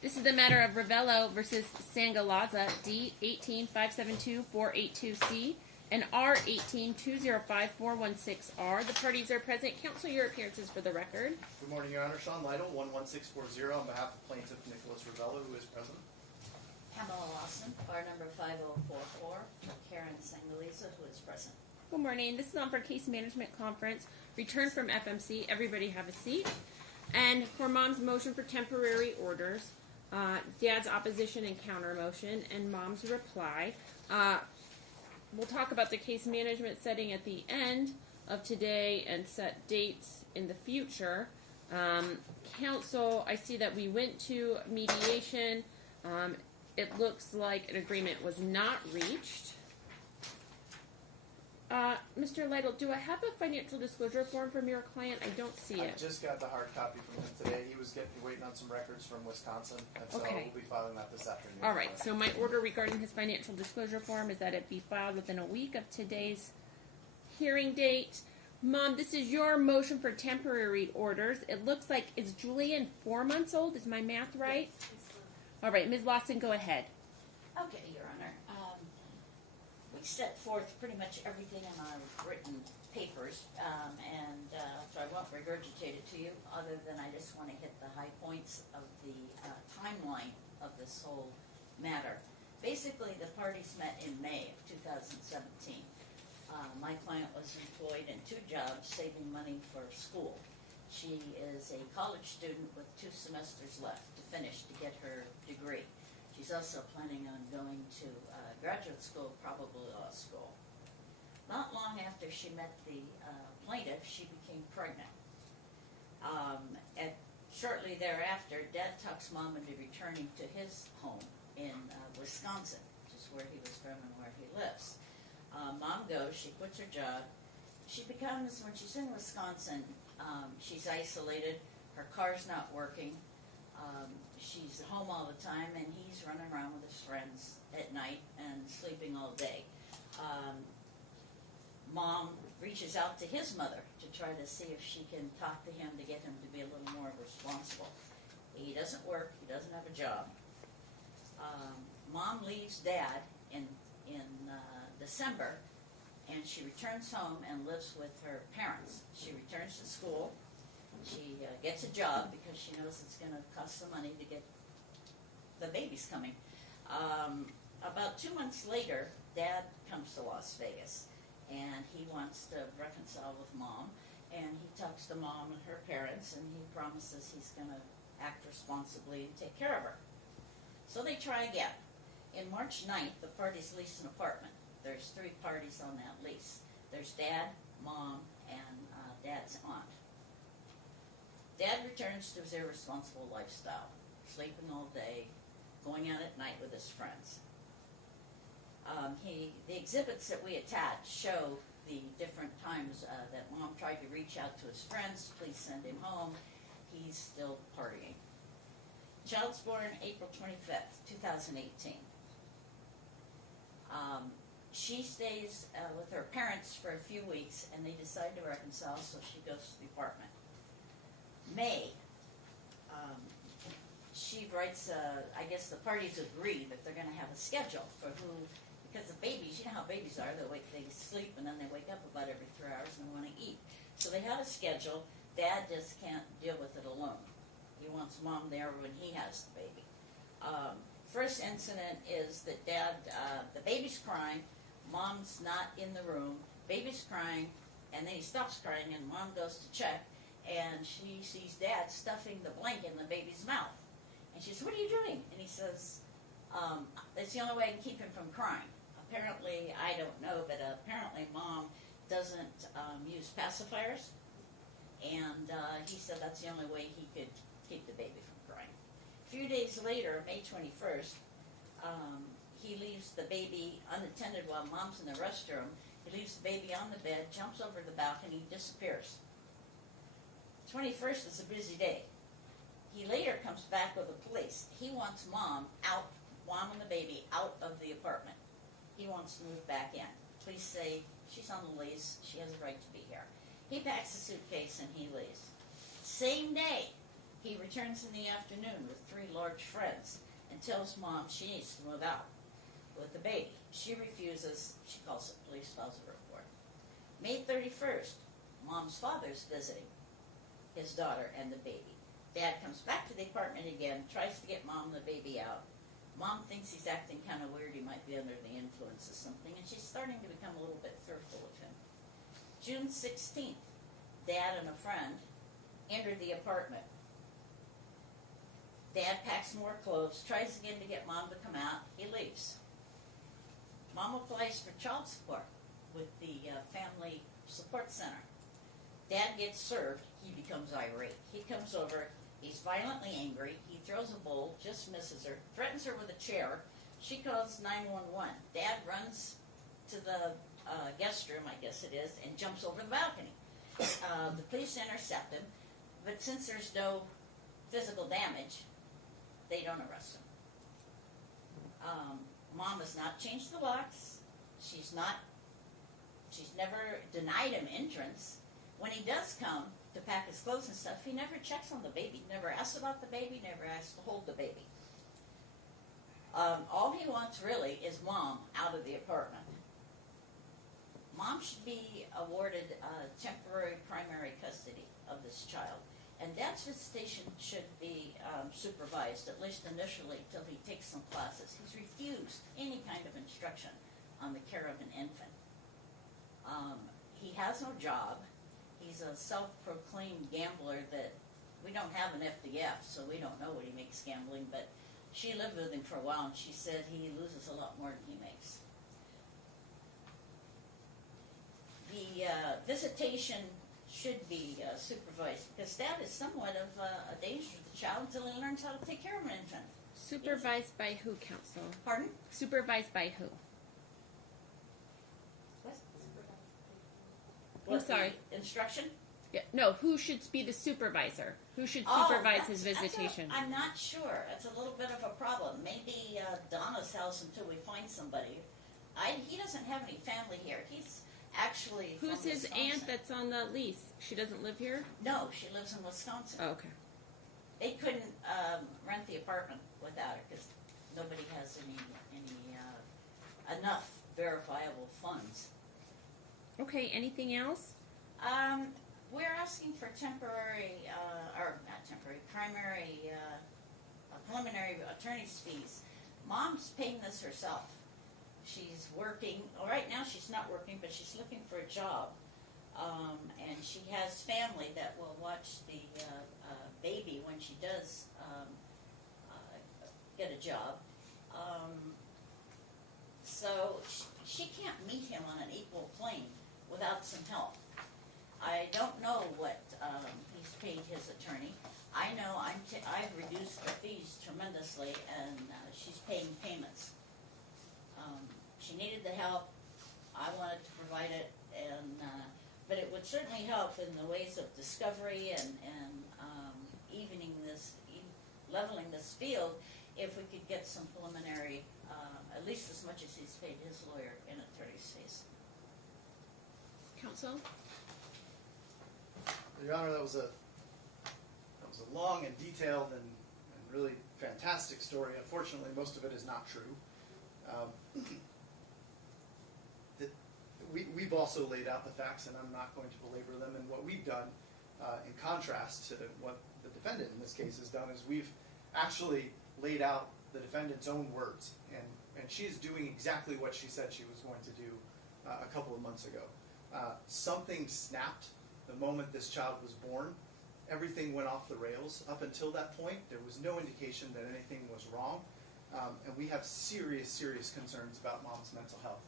This is the matter of Ravello versus Sangalaza, D 18572-482C and R 18205-416R. The parties are present. Counsel, your appearances for the record. Good morning, Your Honor. Sean Lytle, 11640, on behalf of plaintiff Nicholas Ravello, who is present. Pamela Lawson, bar number 5044, for Karen Sangalaza, who is present. Good morning. This is on for case management conference. Return from FMC. Everybody have a seat. And for Mom's motion for temporary orders, Dad's opposition and counter motion, and Mom's reply. We'll talk about the case management setting at the end of today and set dates in the future. Counsel, I see that we went to mediation. It looks like an agreement was not reached. Mr. Lytle, do I have a financial disclosure form from your client? I don't see it. I just got the hard copy from him today. He was waiting on some records from Wisconsin, and so Okay. we'll be filing that this afternoon. All right, so my order regarding his financial disclosure form is that it be filed within a week of today's hearing date. Mom, this is your motion for temporary orders. It looks like, is Julian 4 months old? Is my math right? All right, Ms. Lawson, go ahead. Okay, Your Honor. We set forth pretty much everything in our written papers, so I won't regurgitate it to you, other than I just want to hit the high points of the timeline of this whole matter. Basically, the parties met in May of 2017. My client was employed in 2 jobs, saving money for school. She is a college student with 2 semesters left to finish to get her degree. She's also planning on going to graduate school, probably law school. Not long after she met the plaintiff, she became pregnant. Shortly thereafter, Dad talks Mom into returning to his home in Wisconsin, which is where he was from and where he lives. Mom goes, she quits her job. She becomes, when she's in Wisconsin, she's isolated, her car's not working. She's home all the time, and he's running around with his friends at night and sleeping all day. Mom reaches out to his mother to try to see if she can talk to him to get him to be a little more responsible. He doesn't work. He doesn't have a job. Mom leaves Dad in December, and she returns home and lives with her parents. She returns to school. She gets a job because she knows it's going to cost some money to get the babies coming. About 2 months later, Dad comes to Las Vegas, and he wants to reconcile with Mom, and he talks to Mom and her parents, and he promises he's going to act responsibly and take care of her. So they try again. In March 9th, the parties lease an apartment. There's 3 parties on that lease. There's Dad, Mom, and Dad's aunt. Dad returns to his irresponsible lifestyle, sleeping all day, going out at night with his friends. The exhibits that we attach show the different times that Mom tried to reach out to his friends, please send him home. He's still partying. Child's born April 25th, 2018. She stays with her parents for a few weeks, and they decide to reconcile, so she goes to the apartment. May, she writes, I guess the parties agree that they're going to have a schedule for who, because the babies, you know how babies are, they sleep and then they wake up about every 3 hours and they want to eat. So they have a schedule. Dad just can't deal with it alone. He wants Mom there when he has the baby. First incident is that Dad, the baby's crying, Mom's not in the room, baby's crying, and then he stops crying and Mom goes to check, and she sees Dad stuffing the blanket in the baby's mouth. And she says, "What are you doing?" And he says, "That's the only way I can keep him from crying." Apparently, I don't know, but apparently Mom doesn't use pacifiers. And he said that's the only way he could keep the baby from crying. A few days later, May 21st, he leaves the baby unattended while Mom's in the restroom. He leaves the baby on the bed, jumps over the balcony, disappears. 21st is a busy day. He later comes back with the police. He wants Mom and the baby out of the apartment. He wants to move back in. Police say she's on the lease, she has a right to be here. He packs the suitcase and he leaves. Same day, He returns in the afternoon with 3 large friends and tells Mom she needs to move out with the baby. She refuses. She calls the police, files a report. May 31st, Mom's father's visiting his daughter and the baby. Dad comes back to the apartment again, tries to get Mom and the baby out. Mom thinks he's acting kind of weird. He might be under the influence of something, and she's starting to become a little bit fearful of him. June 16th, Dad and a friend enter the apartment. Dad packs more clothes, tries again to get Mom to come out. He leaves. Mom applies for child support with the family support center. Dad gets served. He becomes irate. He comes over. He's violently angry. He throws a bowl, just misses her, threatens her with a chair. She calls 911. Dad runs to the guest room, I guess it is, and jumps over the balcony. The police intercept him, but since there's no physical damage, they don't arrest him. Mom has not changed the locks. She's never denied him entrance. When he does come to pack his clothes and stuff, he never checks on the baby, never asks about the baby, never asks to hold the baby. All he wants really is Mom out of the apartment. Mom should be awarded temporary primary custody of this child, and Dad's visitation should be supervised, at least initially, till he takes some classes. He's refused any kind of instruction on the care of an infant. He has no job. He's a self-proclaimed gambler that we don't have an FDF, so we don't know what he makes gambling, but she lived with him for a while, and she said he loses a lot more than he makes. The visitation should be supervised, because Dad is somewhat of a danger to the child until he learns how to take care of an infant. Supervised by who, Counsel? Pardon? Supervised by who? What? I'm sorry. The instruction? Yeah, no, who should be the supervisor? Who should supervise his visitation? I'm not sure. That's a little bit of a problem. Maybe Donna's house until we find somebody. He doesn't have any family here. He's actually Who's from his Wisconsin. aunt that's on the lease? She doesn't live here? No, she lives in Wisconsin. Oh, okay. They couldn't rent the apartment without her because nobody has any enough verifiable funds. Okay, anything else? We're asking for temporary, or not temporary, preliminary attorney's fees. Mom's paying this herself. She's working, well, right now she's not working, but she's looking for a job. And she has family that will watch the baby when she does get a job. So she can't meet him on an equal plane without some help. I don't know what he's paid his attorney. I know I've reduced the fees tremendously, and she's paying payments. She needed the help. I wanted to provide it, and but it would certainly help in the ways of discovery and leveling this field if we could get some preliminary, at least as much as he's paid his lawyer in attorney's fees. Counsel? Your Honor, that was a long and detailed and really fantastic story. Unfortunately, most of it is not true. We've also laid out the facts, and I'm not going to belabor them. And what we've done, in contrast to what the defendant in this case has done, is we've actually laid out the defendant's own words, and she's doing exactly what she said she was going to do a couple of months ago. Something snapped the moment this child was born. Everything went off the rails. Up until that point, there was no indication that anything was wrong, and we have serious, serious concerns about Mom's mental health.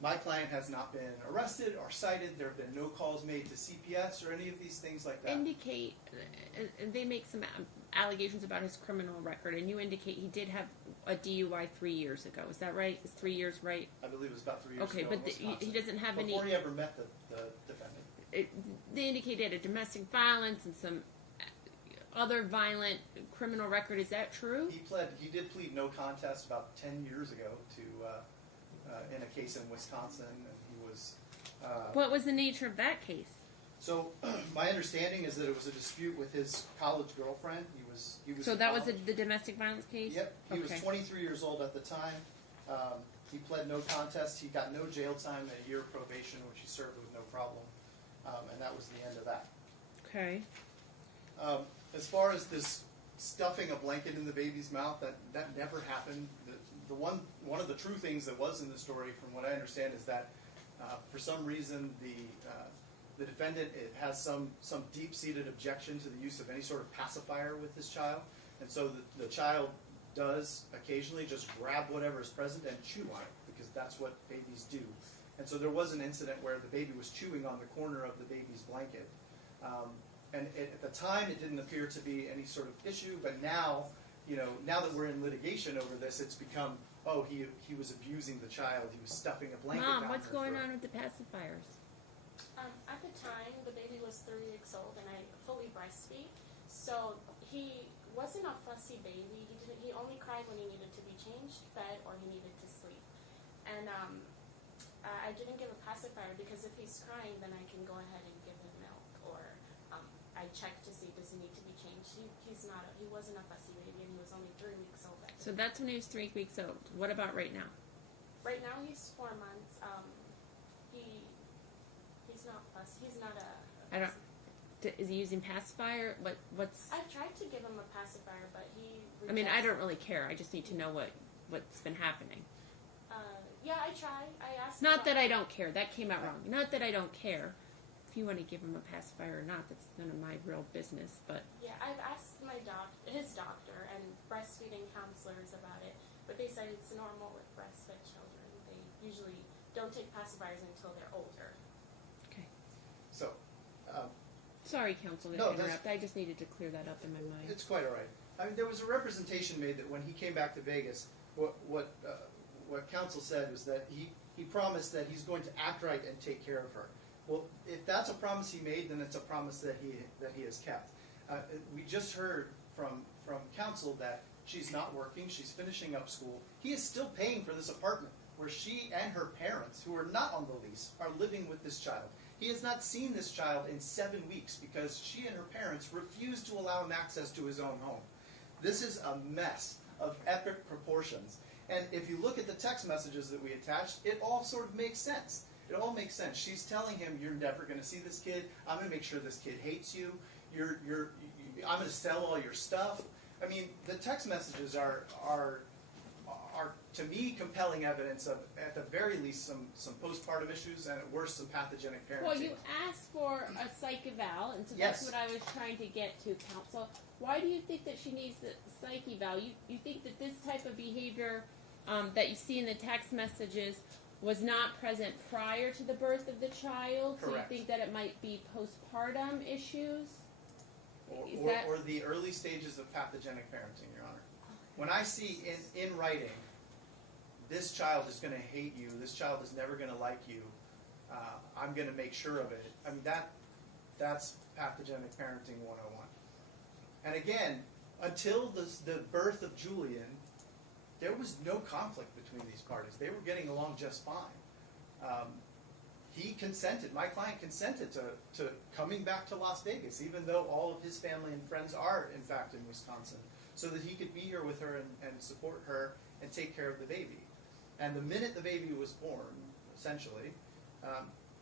My client has not been arrested or cited. There have been no calls made to CPS or any of these things like that. Indicate, they make some allegations about his criminal record, and you indicate he did have a DUI 3 years ago. Is that right? Is 3 years right? I believe it was about 3 years ago. Okay, but he doesn't have before he ever met the defendant. They indicate he had a domestic violence and some other violent criminal record. Is that true? He did plead no contest about 10 years ago to in a case in Wisconsin, and he was. What was the nature of that case? So my understanding is that it was a dispute with his college girlfriend. He was. So in that was college. the domestic violence case? Yep. He was Okay. 23 years old at the time. He pled no contest. He got no jail time, a year of probation, which he served with no problem, and that was the end of that. Okay. As far as this stuffing a blanket in the baby's mouth, that never happened. The one of the true things that was in the story, from what I understand, is that for some reason the defendant has some deep-seated objection to the use of any sort of pacifier with this child, and so the child does occasionally just grab whatever is present and chew on it, because that's what babies do. And so there was an incident where the baby was chewing on the corner of the baby's blanket. And at the time, it didn't appear to be any sort of issue, but now, now that we're in litigation over this, it's become, oh, he was abusing the child, he was stuffing a blanket down Mom, what's her going throat. on with the pacifiers? At the time, the baby was 3 weeks old, and I fully breastfeed. So he wasn't a fussy baby. He only cried when he needed to be changed, fed, or he needed to sleep. And I didn't give a pacifier because if he's crying, then I can go ahead and give him milk, or I check to see does he need to be changed. He wasn't a fussy baby, and he was only 3 weeks old. So that's when he was 3 weeks old. What about right now? Right now he's 4 months. He's not fussy. He's not a I don't. Is he using pacifier? What's? I've tried to give him a pacifier, but he I mean, I rejects don't really care. I just need to know what's been happening. Yeah, I try. I asked. Not that about- I don't care. That came out wrong. Not that I don't care. If you want to give him a pacifier or not, that's none of my real business. But Yeah, I've asked his doctor, and breastfeeding counselors about it, but they said it's normal with breastfed children. They usually don't take pacifiers until they're older. okay. So, Sorry, counsel, to No, that's- interrupt. I just needed to clear that up in my mind. it's quite all right. I mean, there was a representation made that when he came back to Vegas, what counsel said was that he promised that he's going to act right and take care of her. Well, if that's a promise he made, then it's a promise that he has kept. We just heard from counsel that she's not working, she's finishing up school. He is still paying for this apartment where she and her parents, who are not on the lease, are living with this child. He has not seen this child in 7 weeks because she and her parents refused to allow him access to his own home. This is a mess of epic proportions. And if you look at the text messages that we attached, it all sort of makes sense. It all makes sense. She's telling him, "You're never going to see this kid. I'm going to make sure this kid hates you. I'm going to sell all your stuff." I mean, the text messages are to me compelling evidence of, at the very least, some postpartum issues, and at worst, some pathogenic parenting. Well, you asked for a psych eval, and so Yes. that's what I was trying to get to, counsel. Why do you think that she needs the psych eval? You think that this type of behavior that you see in the text messages was not present prior to the birth of the child? Correct. So you think that it might be postpartum issues? Is or that- the early stages of pathogenic parenting, Your Honor. When I see in writing, this child is going to hate you, this child is never going to like you, I'm going to make sure of it. I mean, that's pathogenic parenting 101. And again, until the birth of Julian, there was no conflict between these parties. They were getting along just fine. He consented, my client consented to coming back to Las Vegas, even though all of his family and friends are, in fact, in Wisconsin, so that he could be here with her and support her and take care of the baby. And the minute the baby was born, essentially,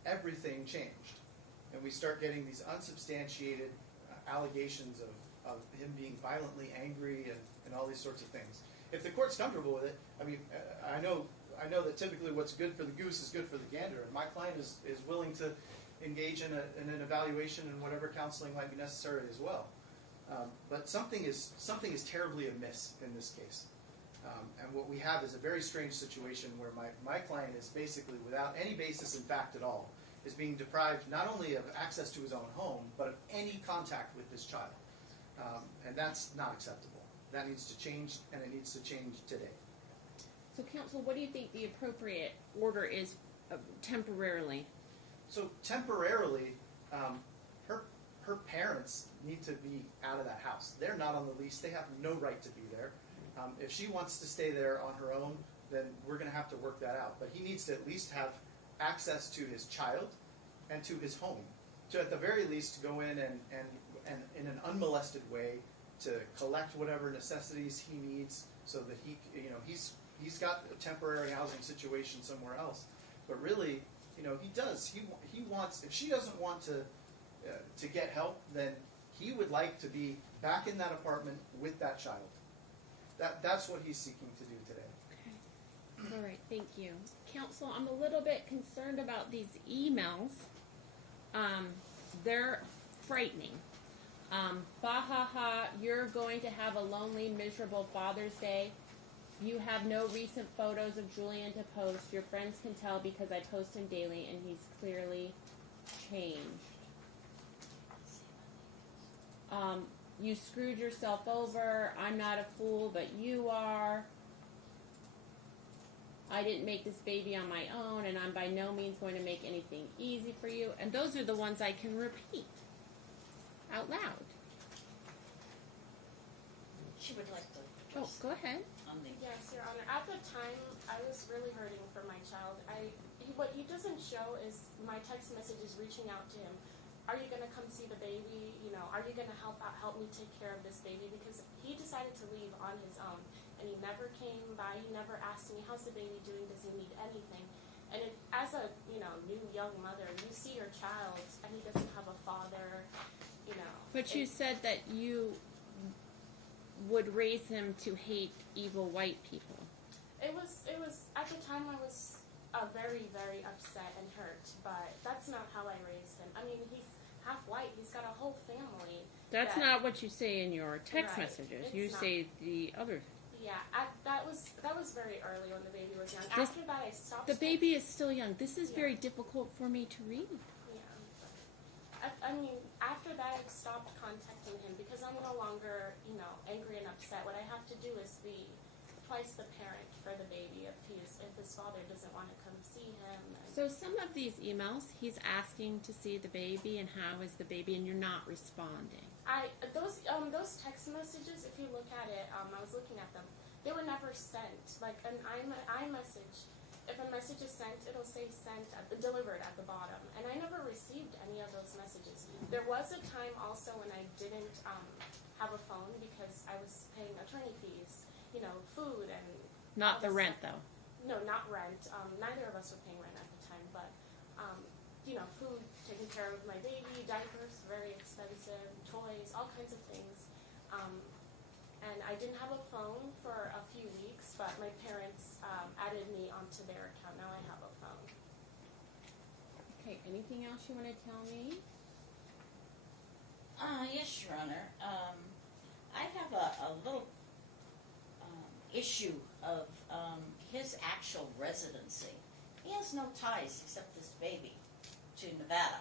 everything changed. And we start getting these unsubstantiated allegations of him being violently angry and all these sorts of things. If the court's comfortable with it, I mean, I know that typically what's good for the goose is good for the gander, and my client is willing to engage in an evaluation and whatever counseling might be necessary as well. But something is terribly amiss in this case. And what we have is a very strange situation where my client is basically, without any basis in fact at all, is being deprived not only of access to his own home, but of any contact with this child. And that's not acceptable. That needs to change, and it needs to change today. So, counsel, what do you think the appropriate order is temporarily? So temporarily, her parents need to be out of that house. They're not on the lease. They have no right to be there. If she wants to stay there on her own, then we're going to have to work that out. But he needs to at least have access to his child and to his home. to at the very least go in and in an unmolested way to collect whatever necessities he needs, so that he's got a temporary housing situation somewhere else. But really, he wants, if she doesn't want to get help, then he would like to be back in that apartment with that child. That's what he's seeking to do today. Okay. All right, thank you. Counsel, I'm a little bit concerned about these emails. They're frightening. Bahaha, you're going to have a lonely, miserable Father's Day. You have no recent photos of Julian to post. Your friends can tell because I post him daily and he's clearly changed. You screwed yourself over. I'm not a fool, but you are. I didn't make this baby on my own, and I'm by no means going to make anything easy for you. And those are the ones I can repeat out loud. She would like to. Oh, go ahead. Yes, Your Honor. At the time, I was really hurting for my child. What he doesn't show is my text messages reaching out to him. Are you going to come see the baby? Are you going to help me take care of this baby? Because he decided to leave on his own, and he never came by. He never asked me, how's the baby doing? Does he need anything? And as a new young mother, you see your child, and he doesn't have a father. But you said that you would raise him to hate evil white people. It was at the time I was very, very upset and hurt, but that's not how I raised him. I mean, he's half white. He's got a whole family. That's not what you say in your text Right. messages. It's You not. say the other. Yeah, that was very early when the baby was young. After that, I stopped. The baby is still young. This is very difficult for me to read. Yeah. I mean, after that, I stopped contacting him because I'm no longer, angry and upset. What I have to do is be twice the parent for the baby if his father doesn't want to come see him. So some of these emails, he's asking to see the baby and how is the baby, and you're not responding. Those text messages, if you look at it, I was looking at them. They were never sent. Like an iMessage, if a message is sent, it'll say sent delivered at the bottom, and I never received any of those messages. There was a time also when I didn't have a phone because I was paying attorney fees, food and Not all the this rent, stuff. though. No, not rent. Neither of us were paying rent at the time, but food, taking care of my baby, diapers, very expensive, toys, all kinds of things. And I didn't have a phone for a few weeks, but my parents added me onto their account. Now I have a phone. Okay, anything else you want to tell me? Yes, Your Honor. I have a little issue of his actual residency. He has no ties except this baby to Nevada.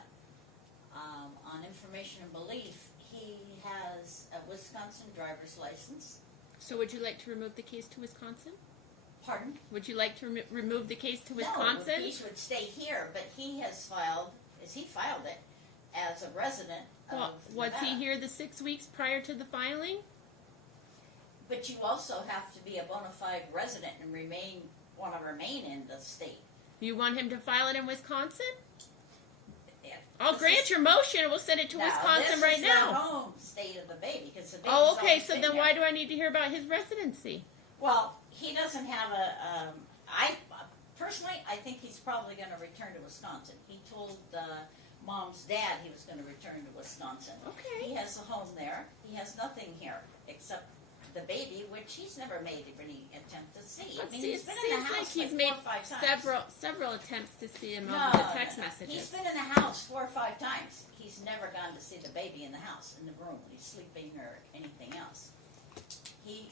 On information and belief, he has a Wisconsin driver's license. So would you like to remove the case to Wisconsin? Pardon? Would you like to remove the case to No, Wisconsin? the case would stay here, but he filed it as a resident Well, of was Nevada. he here the 6 weeks prior to the filing? But you also have to be a bona fide resident and want to remain in the state. You want him to file it in Wisconsin? Yeah. I'll This grant is- your motion and we'll send it to Now, Wisconsin this right is now. the home state of the baby, because the baby's Oh, okay, always so been then there. why do I need to hear about his residency? Well, he doesn't have personally, I think he's probably going to return to Wisconsin. He told Mom's dad he was going to return to Wisconsin. Okay. He has a home there. He has nothing here except the baby, which he's never made any attempt to see. I mean, See, he's it been in the seems like house he's like made 4 or 5 times. several attempts to see him No, over the text no. messages. He's been in the house 4 or 5 times. He's never gone to see the baby in the house, in the room, when he's sleeping or anything else. He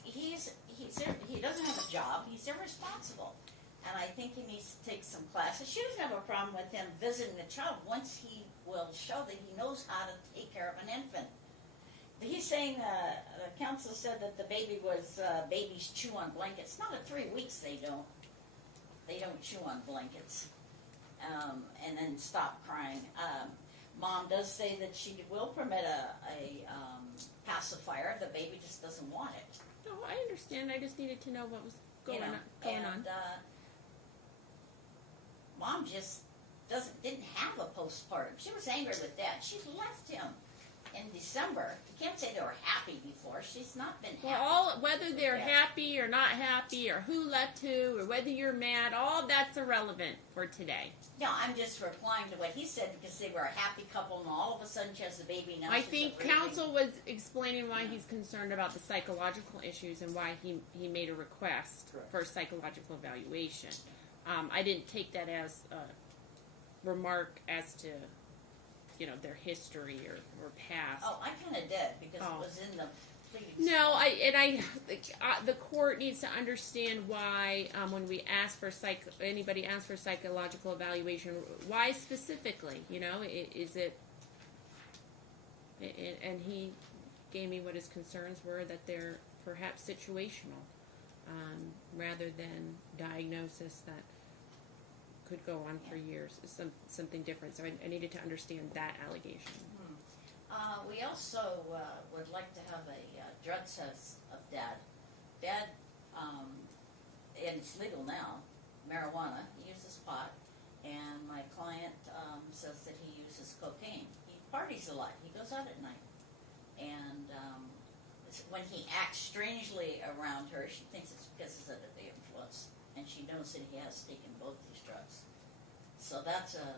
doesn't have a job. He's irresponsible, and I think he needs to take some classes. She doesn't have a problem with him visiting the child once he will show that he knows how to take care of an infant. He's saying the counsel said that the baby was babies chew on blankets. Not at 3 weeks they don't. They don't chew on blankets, and then stop crying. Mom does say that she will permit a pacifier. The baby just doesn't want it. No, I understand. I just needed to know what was going on. Mom just didn't have a postpartum. She was angry with Dad. She left him in December. You can't say they were happy before. She's not been happy. Well, whether they're Yeah. happy or not happy, or who left who, or whether you're mad, all that's irrelevant for today. No, I'm just replying to what he said because they were a happy couple, and all of a sudden she has a baby now. I she's think a raving- counsel was explaining why he's concerned about the psychological issues and why he made a request Correct. for a psychological evaluation. I didn't take that as a remark as to, their history or past. Oh, I kind of did because Oh. it was in the pleadings. No, the court needs to understand why when we ask for anybody asks for psychological evaluation, why specifically? Is it? And he gave me what his concerns were, that they're perhaps situational, rather than diagnosis that could go on for years. Something different. So I needed to understand that allegation. We also would like to have a drug test of Dad. Dad, and it's legal now, marijuana. He uses pot, and my client says that he uses cocaine. He parties a lot. He goes out at night, and when he acts strangely around her, she thinks it's because he's under the influence, and she knows that he has taken both these drugs. So that's a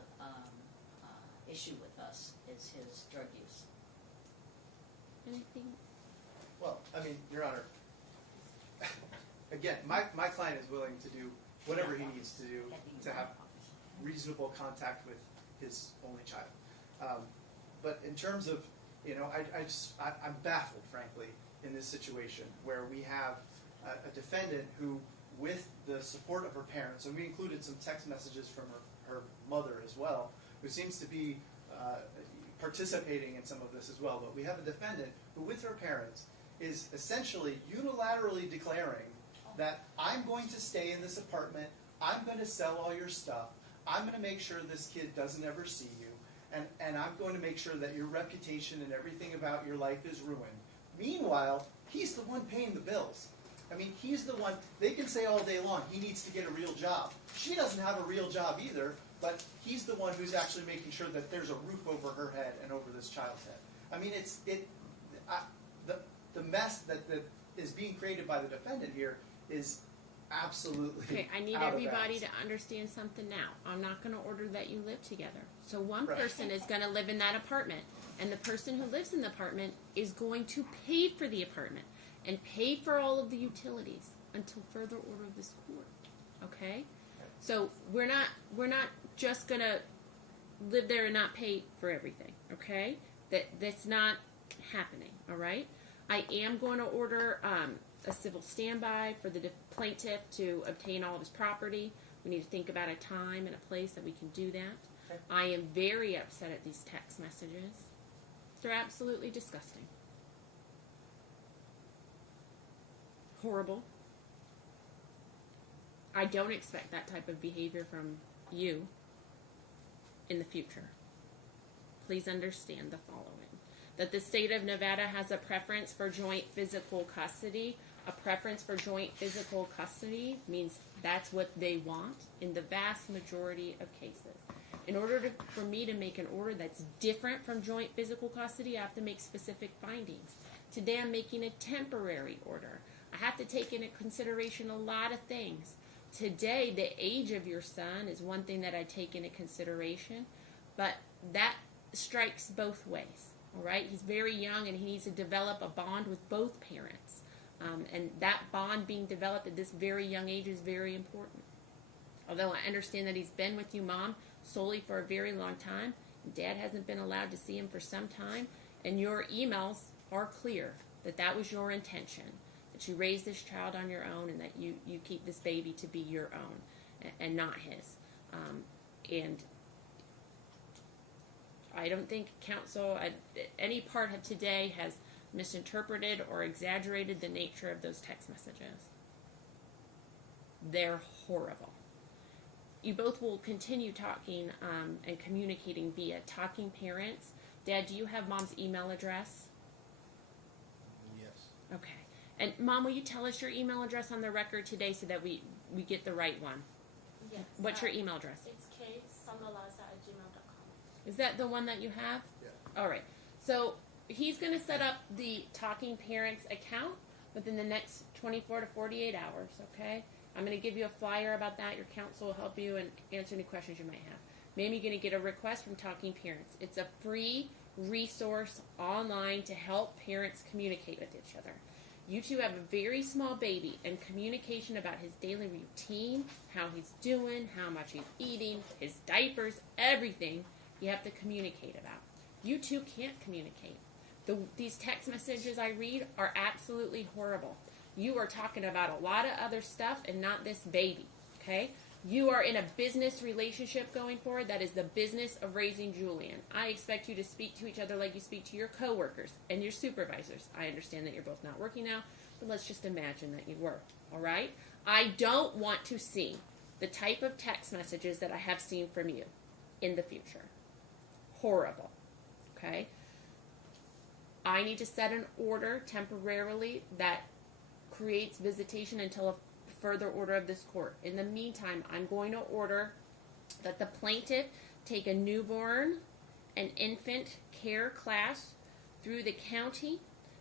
issue with us, is his drug use. Anything? Well, I mean, Your Honor, again, my client is willing to do whatever he needs to do to have reasonable contact with his only child. But in terms of, I'm baffled, frankly, in this situation where we have a defendant who, with the support of her parents, and we included some text messages from her mother as well, who seems to be participating in some of this as well. But we have a defendant who, with her parents, is essentially unilaterally declaring that I'm going to stay in this apartment, I'm going to sell all your stuff, I'm going to make sure this kid doesn't ever see you, and I'm going to make sure that your reputation and everything about your life is ruined. Meanwhile, he's the one paying the bills. I mean, he's the one, they can say all day long, he needs to get a real job. She doesn't have a real job either, but he's the one who's actually making sure that there's a roof over her head and over this child's head. I mean, the mess that is being created by the defendant here is absolutely Okay, I need out of everybody bounds. to understand something now. I'm not going to order that you live together. So one Right. person is going to live in that apartment, and the person who lives in the apartment is going to pay for the apartment and pay for all of the utilities until further order of this court. Okay? So we're not just going to live there and not pay for everything. Okay? That's not happening. All right? I am going to order a civil standby for the plaintiff to obtain all of his property. We need to think about a time and a place that we can do that. Okay. I am very upset at these text messages. They're absolutely disgusting. Horrible. I don't expect that type of behavior from you in the future. Please understand the following. That the state of Nevada has a preference for joint physical custody. A preference for joint physical custody means that's what they want in the vast majority of cases. In order for me to make an order that's different from joint physical custody, I have to make specific findings. Today I'm making a temporary order. I have to take into consideration a lot of things. Today, the age of your son is one thing that I take into consideration, but that strikes both ways. All right, he's very young and he needs to develop a bond with both parents. And that bond being developed at this very young age is very important. Although I understand that he's been with you, Mom, solely for a very long time. Dad hasn't been allowed to see him for some time. And your emails are clear that that was your intention, that you raise this child on your own and that you keep this baby to be your own and not his. And I don't think counsel at any part of today has misinterpreted or exaggerated the nature of those text messages. They're horrible. You both will continue talking and communicating via Talking Parents. Dad, do you have Mom's email address? Yes. Okay. And Mom, will you tell us your email address on the record today so that we get the right one? Yes. What's your email address? It's ksandalaza@gmail.com. Is that the one that you have? Yeah. All right. So he's going to set up the Talking Parents account within the next 24 to 48 hours, okay? I'm going to give you a flyer about that. Your counsel will help you and answer any questions you might have. Maybe you're going to get a request from Talking Parents. It's a free resource online to help parents communicate with each other. You two have a very small baby, and communication about his daily routine, how he's doing, how much he's eating, his diapers, everything you have to communicate about. You two can't communicate. These text messages I read are absolutely horrible. You are talking about a lot of other stuff and not this baby, okay? You are in a business relationship going forward. That is the business of raising Julian. I expect you to speak to each other like you speak to your coworkers and your supervisors. I understand that you're both not working now, but let's just imagine that you were, all right? I don't want to see the type of text messages that I have seen from you in the future. Horrible, okay? I need to set an order temporarily that creates visitation until a further order of this court. In the meantime, I'm going to order that the plaintiff take a newborn and infant care class through the county.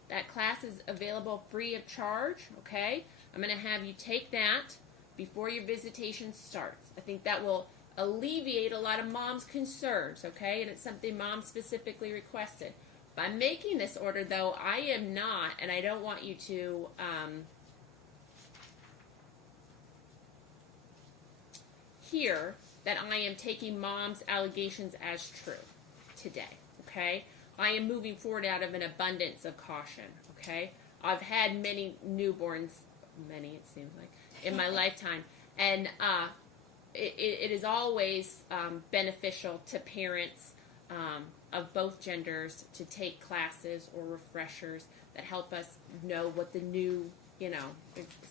That class is available free of charge, okay? I'm going to have you take that before your visitation starts. I think that will alleviate a lot of moms' concerns, okay? And it's something mom specifically requested. By making this order, though, I am not, and I don't want you to hear that I am taking mom's allegations as true today, okay? I am moving forward out of an abundance of caution, okay? I've had many newborns, it seems like, in my lifetime, and it is always beneficial to parents of both genders to take classes or refreshers that help us know what the new,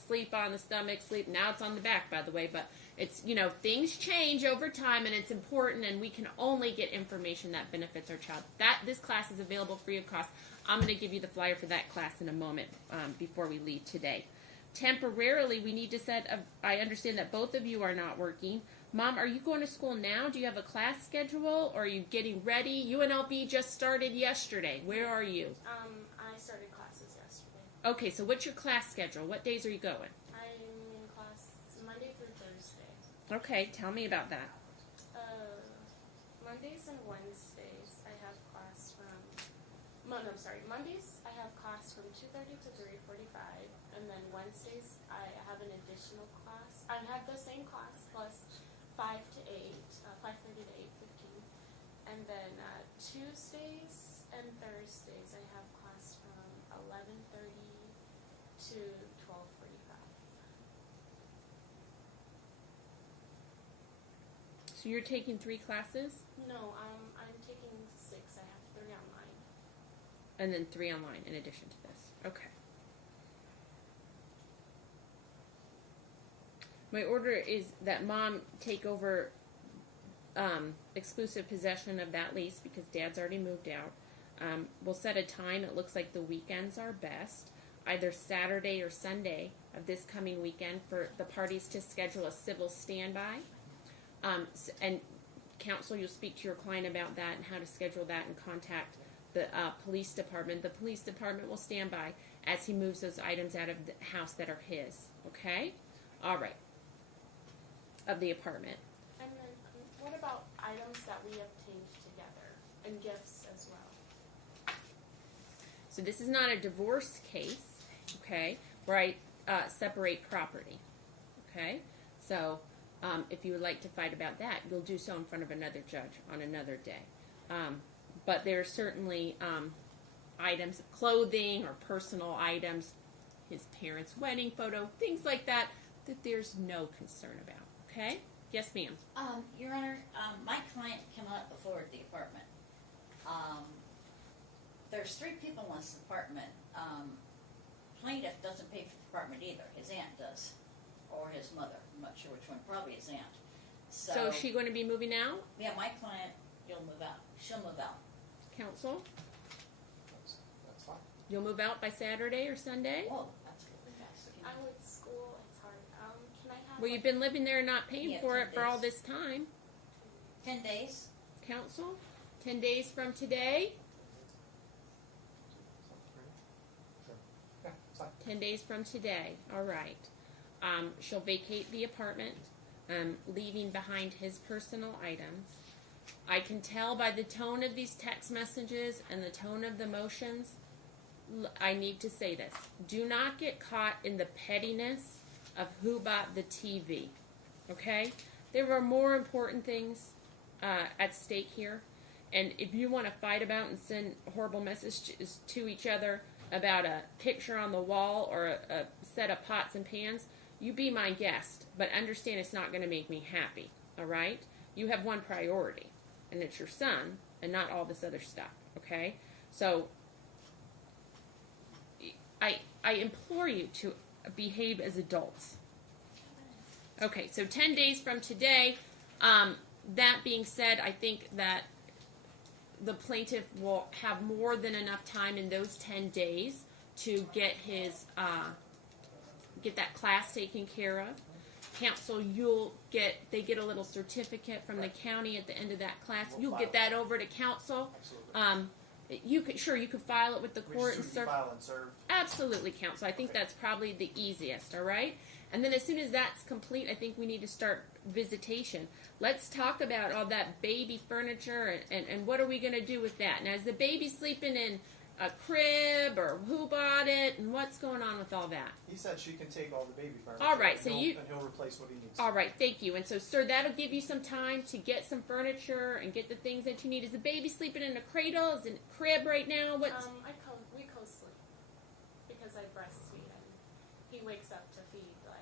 sleep on the stomach, now it's on the back, by the way, but it's, things change over time, and it's important, and we can only get information that benefits our child. This class is available free of cost. I'm going to give you the flyer for that class in a moment before we leave today. Temporarily, we need to I understand that both of you are not working. Mom, are you going to school now? Do you have a class schedule, or are you getting ready? UNLV just started yesterday. Where are you? I started classes yesterday. Okay, so what's your class schedule? What days are you going? I'm in class Monday through Thursday. Okay, tell me about that. Mondays and Wednesdays I have class from Mondays I have class from 2:30 to 3:45, and then Wednesdays I have an additional class. I have the same class plus 5 to 8, 5:30 to 8:15, and then Tuesdays and Thursdays I have class from 11:30 to 12:45. So you're taking 3 classes? No, I'm taking 6. I have 3 online. And then 3 online in addition to this. Okay. My order is that Mom take over exclusive possession of that lease because Dad's already moved out. We'll set a time. It looks like the weekends are best, either Saturday or Sunday of this coming weekend, for the parties to schedule a civil standby. And counsel, you'll speak to your client about that and how to schedule that and contact the police department. The police department will stand by as he moves those items out of the house that are his. Okay? All right. Of the apartment. And then what about items that we obtained together and gifts as well? So this is not a divorce case, okay, where I separate property. Okay? So if you would like to fight about that, you'll do so in front of another judge on another day. But there are certainly items of clothing or personal items, his parents' wedding photo, things like that, that there's no concern about. Okay? Yes, ma'am. Your Honor, my client came out before at the apartment. There's 3 people in this apartment. Plaintiff doesn't pay for the apartment either. His aunt does, or his mother. I'm not sure which one. Probably his aunt. So is she going to be moving out? Yeah, my client, she'll move out. Counsel? That's fine. You'll move out by Saturday or Sunday? Oh, that's really fast. I'm with school. It's hard. Can I have Well, you've been living there and not paying Yeah, for 10 it for all days. this time. 10 days? Council, 10 days from today. Sure. Yeah, it's fine. 10 days from today. All right. She'll vacate the apartment, leaving behind his personal items. I can tell by the tone of these text messages and the tone of the motions. I need to say this. Do not get caught in the pettiness of who bought the TV. Okay? There are more important things at stake here. And if you want to fight about and send horrible messages to each other about a picture on the wall or a set of pots and pans, you be my guest. But understand it's not going to make me happy. All right? You have one priority, and it's your son and not all this other stuff. Okay? So I implore you to behave as adults. Okay, so 10 days from today. That being said, I think that the plaintiff will have more than enough time in those 10 days to get his get that class taken care of. Council, they get a little certificate from the county at the end of that class. We'll You'll file get that it. over to council. Absolutely. You could file it with the We court just and do serve. file and serve. Absolutely, counsel. I think Okay. that's probably the easiest, all right? And then as soon as that's complete, I think we need to start visitation. Let's talk about all that baby furniture and what are we going to do with that? Now, is the baby sleeping in a crib or who bought it and what's going on with all that? He said she can take all the baby furniture. All right, so and you- he'll replace what he needs. All right, thank you. And so, sir, that'll give you some time to get some furniture and get the things that you need. Is the baby sleeping in a cradle? Is it in a crib right now? What's... We co-sleep because I breastfeed and he wakes up to feed like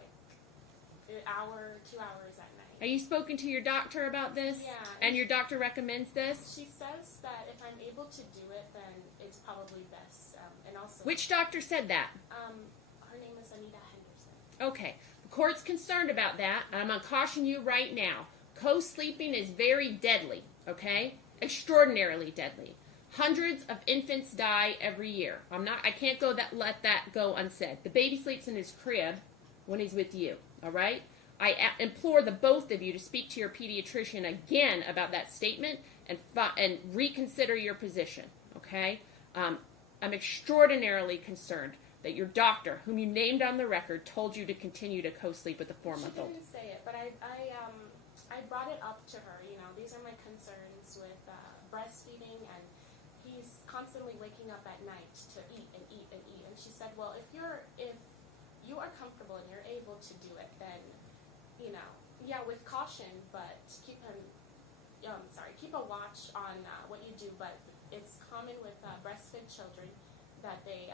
an hour, 2 hours at night. Are you spoken to your doctor about this? Yeah. And your doctor recommends this? She says that if I'm able to do it, then it's probably best. And also, Which doctor said that? her name is Anita Henderson. Okay. The court's concerned about that. I'm going to caution you right now. Co-sleeping is very deadly, okay? Extraordinarily deadly. Hundreds of infants die every year. I can't let that go unsaid. The baby sleeps in his crib when he's with you, all right? I implore the both of you to speak to your pediatrician again about that statement and reconsider your position, okay? I'm extraordinarily concerned that your doctor, whom you named on the record, told you to continue to co-sleep with a She 4-month-old. didn't say it, but I brought it up to her. You know, these are my concerns with breastfeeding, and he's constantly waking up at night to eat and eat and eat. And she said, well, if you are comfortable and you're able to do it, then, you know, yeah, with caution, but keep a watch on what you do. But it's common with breastfed children that they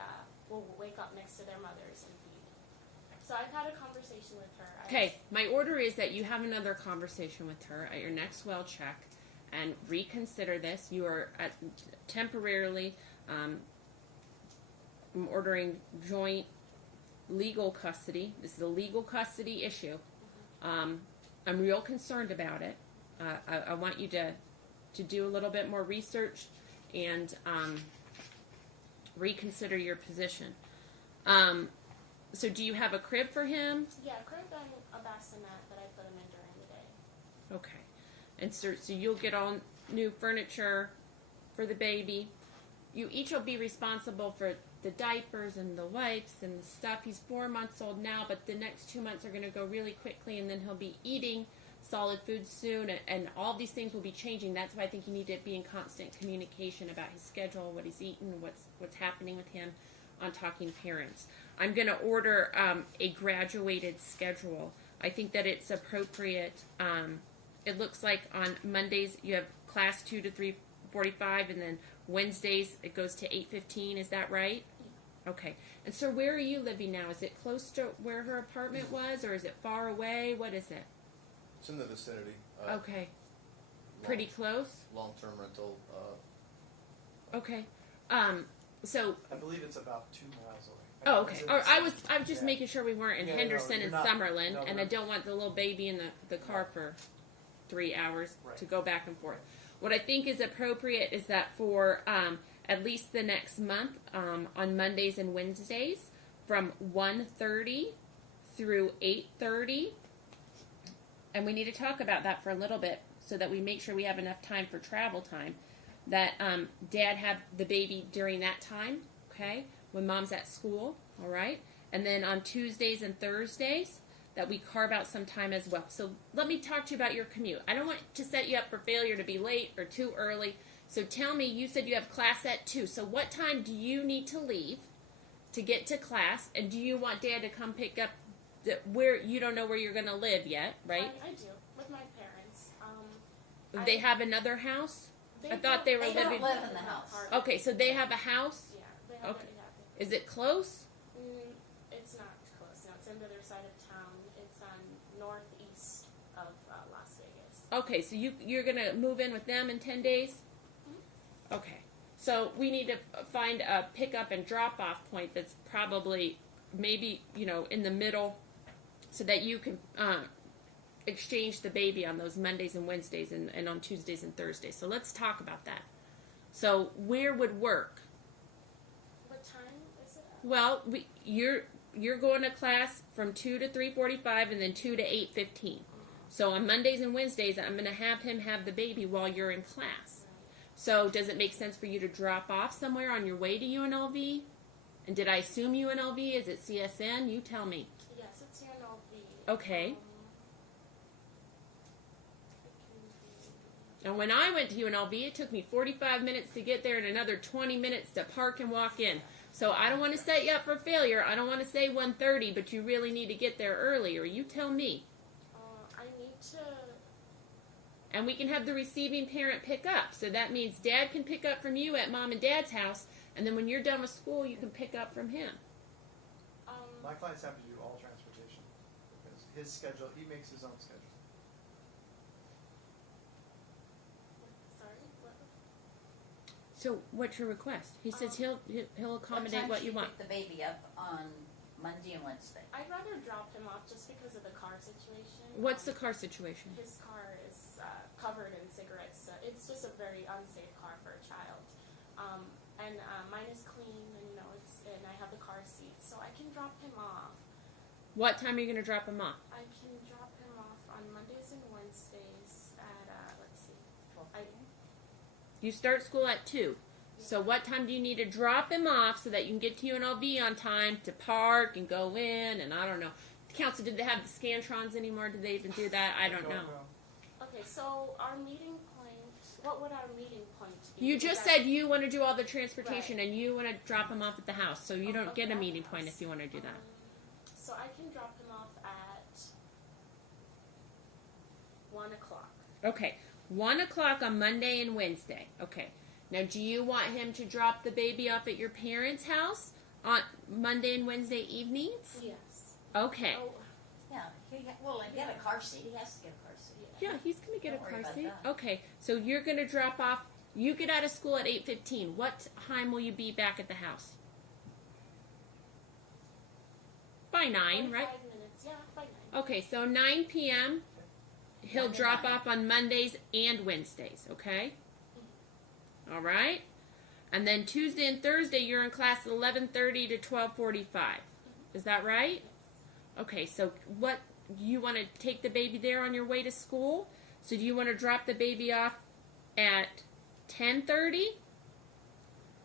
will wake up next to their mothers and feed. So I've had a conversation with her. Okay, my order is that you have another conversation with her at your next well check and reconsider this. You are temporarily I'm ordering joint legal custody. This is a legal custody issue. I'm real concerned about it. I want you to do a little bit more research and reconsider your position. So do you have a crib for him? Yeah, crib and a bassinet that I put him in during the day. Okay. And so you'll get all new furniture for the baby. You each will be responsible for the diapers and the wipes and the stuff. He's 4 months old now, but the next 2 months are going to go really quickly, and then he'll be eating solid food soon, and all these things will be changing. That's why I think you need to be in constant communication about his schedule, what he's eating, what's happening with him on Talking Parents. I'm going to order a graduated schedule. I think that it's appropriate. It looks like on Mondays you have class 2 to 3:45, and then Wednesdays it goes to 8:15. Is that right? Okay. And so where are you living now? Is it close to where her apartment was, or is it far away? What is it? It's in the vicinity. Okay. Pretty close? Long-term rental. Okay. So, I believe it's about 2 miles away. oh, okay. It's in Or the I was city. just Yeah. making sure we weren't in Yeah, no, Henderson you're and not. Summerlin, No, and I we're- don't want the little baby in the car for 3 hours Right. to go back and forth. What I think is appropriate is that for at least the next month, on Mondays and Wednesdays, from 1:30 through 8:30, and we need to talk about that for a little bit so that we make sure we have enough time for travel time, that Dad have the baby during that time, okay, when Mom's at school, all right? And then on Tuesdays and Thursdays, that we carve out some time as well. So let me talk to you about your commute. I don't want to set you up for failure to be late or too early. So tell me, you said you have class at 2. So what time do you need to leave to get to class? And do you want Dad to come pick up where you don't know where you're going to live yet, right? I do, with my parents. They have another house? I thought they were They living... don't live in the house. Okay, so they have a house? Yeah, they have Okay. it. Is it close? It's not close. No, it's on the other side of town. It's on northeast of Las Vegas. Okay, so you're going to move in with them in 10 days? Okay. So we need to find a pickup and drop off point that's probably maybe, in the middle so that you can exchange the baby on those Mondays and Wednesdays and on Tuesdays and Thursdays. So let's talk about that. So where would work? What time is it at? Well, you're going to class from 2 to 3:45 and then 2 to 8:15. So on Mondays and Wednesdays, I'm going to have him have the baby while you're in class. So does it make sense for you to drop off somewhere on your way to UNLV? And did I assume UNLV? Is it CSN? You tell me. Yes, it's UNLV. Okay. It can be... And when I went to UNLV, it took me 45 minutes to get there and another 20 minutes to park and walk in. So I don't want to set you up for failure. I don't want to say 1:30, but you really need to get there earlier. You tell me. I need to... And we can have the receiving parent pick up. So that means Dad can pick up from you at Mom and Dad's house, and then when you're done with school, you can pick up from him. My client's happy to do all transportation because his schedule, he makes his own schedule. Sorry? What? So what's your request? He says he'll accommodate what you want. Pick the baby up on Monday and Wednesday. I'd rather drop him off just because of the car situation. What's the car situation? His car is covered in cigarettes. It's just a very unsafe car for a child. And mine is clean, and and I have the car seat, so I can drop him off. What time are you going to drop him off? I can drop him off on Mondays and Wednesdays at let's see, 12. You start school at 2. So what time do you need to drop him off so that you can get to UNLV on time to park and go in? And I don't know. Council, did they have the Scantrons anymore? Did they even do that? I don't know. Okay, so our meeting point. What would our meeting point be? You just said you want to do all the transportation and you want to drop him off at the house. So you don't get a meeting point if you want to do that. So I can drop him off at 1 o'clock. Okay. 1 o'clock on Monday and Wednesday. Okay. Now, do you want him to drop the baby off at your parents' house on Monday and Wednesday evenings? Yes. Okay. Oh, Yeah, I get a car seat. He has to get a car seat. Yeah, he's going to get Don't a worry car about seat. that. Okay. So you're going to drop off. You get out of school at 8:15. What time will you be back at the house? By 9, 45 right? minutes. Yeah, by 9. Okay, so 9 p.m. He'll Monday drop night. off on Mondays and Wednesdays, okay? All right? And then Tuesday and Thursday, you're in class at 11:30 to 12:45. Is that right? Okay, so what, you want to take the baby there on your way to school? So do you want to drop the baby off at 10:30?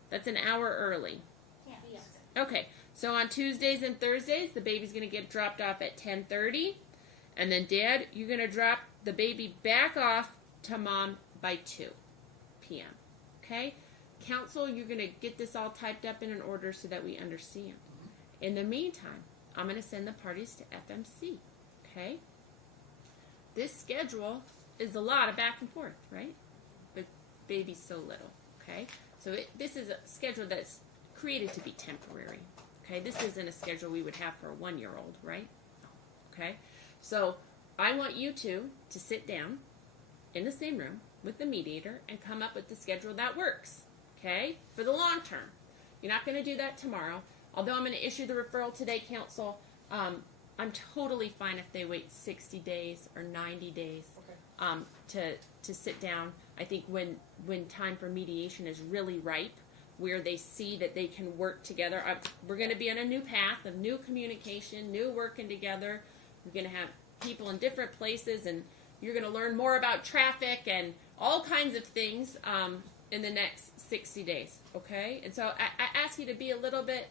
That's an hour early. Yeah. Yes. Okay, so on Tuesdays and Thursdays, the baby's going to get dropped off at 10:30. And then, Dad, you're going to drop the baby back off to Mom by 2 p.m. Okay? Council, you're going to get this all typed up in an order so that we understand. In the meantime, I'm going to send the parties to FMC. Okay? This schedule is a lot of back and forth, right? But baby's so little. Okay? So this is a schedule that's created to be temporary. Okay? This isn't a schedule we would have for a 1-year-old, right? Okay? So I want you two to sit down in the same room with the mediator and come up with the schedule that works, okay, for the long term. You're not going to do that tomorrow. Although I'm going to issue the referral today, Council, I'm totally fine if they wait 60 days or 90 days to sit down. I think when time for mediation is really ripe, where they see that they can work together, we're going to be on a new path of new communication, new working together. We're going to have people in different places, and you're going to learn more about traffic and all kinds of things in the next 60 days, okay? And so I ask you to be a little bit,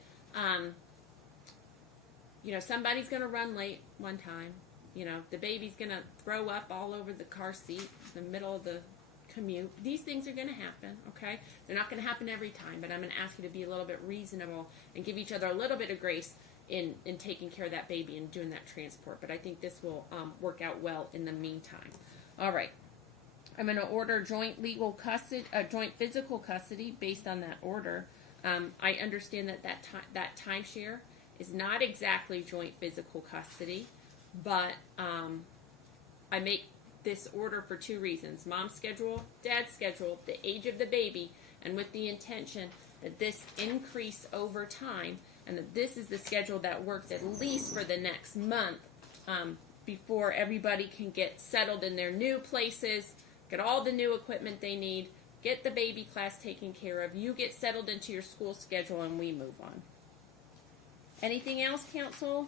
somebody's going to run late one time. The baby's going to throw up all over the car seat in the middle of the commute. These things are going to happen, okay? They're not going to happen every time, but I'm going to ask you to be a little bit reasonable and give each other a little bit of grace in taking care of that baby and doing that transport. But I think this will work out well in the meantime. All right. I'm going to order joint physical custody based on that order. I understand that timeshare is not exactly joint physical custody, but I make this order for two reasons: mom's schedule, dad's schedule, the age of the baby, and with the intention that this increase over time, and that this is the schedule that works at least for the next month before everybody can get settled in their new places, get all the new equipment they need, get the baby class taken care of, you get settled into your school schedule, and we move on. Anything else, council?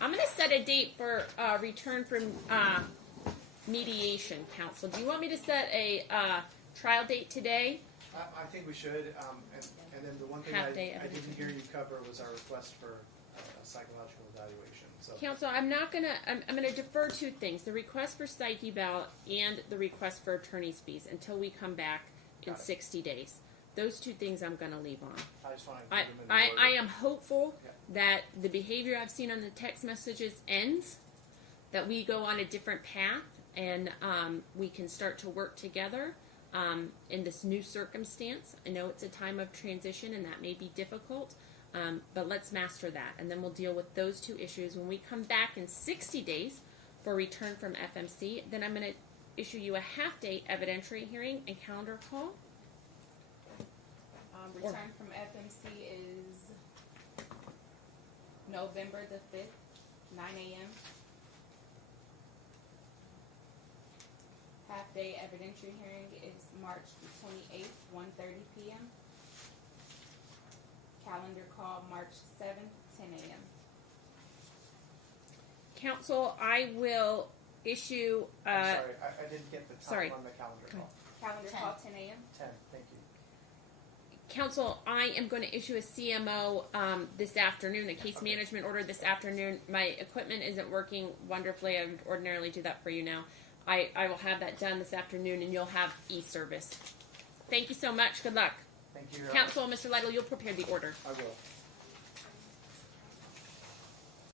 I'm going to set a date for return from mediation, council. Do you want me to set a trial date today? I think we should. And then the one thing I didn't hear you cover was our request for a psychological evaluation. So, council, I'm going to defer two things: the request for psych eval and the request for attorney's fees until we come back in 60 days. Those two things I'm going to leave on. I just want to include them in the order. I am hopeful that the behavior I've seen on the text messages ends, that we go on a different path, and we can start to work together in this new circumstance. I know it's a time of transition, and that may be difficult, but let's master that, and then we'll deal with those two issues. When we come back in 60 days for return from FMC, then I'm going to issue you a half-day evidentiary hearing and calendar call. Return from FMC is November the 5th, 9 a.m. Half-day evidentiary hearing is March the 28th, 1:30 p.m. Calendar call March 7th, 10 a.m. Council, I will issue. I'm sorry, I didn't get the time on the calendar call. Calendar 10. call 10 a.m. 10, thank you. Council, I am going to issue a CMO this afternoon, a case management order this afternoon. My equipment isn't working wonderfully. I would ordinarily do that for you now. I will have that done this afternoon, and you'll have e-service. Thank you so much. Good luck. Thank you, Your Council, Mr. Lytle, you'll prepare the order. Honor. I will.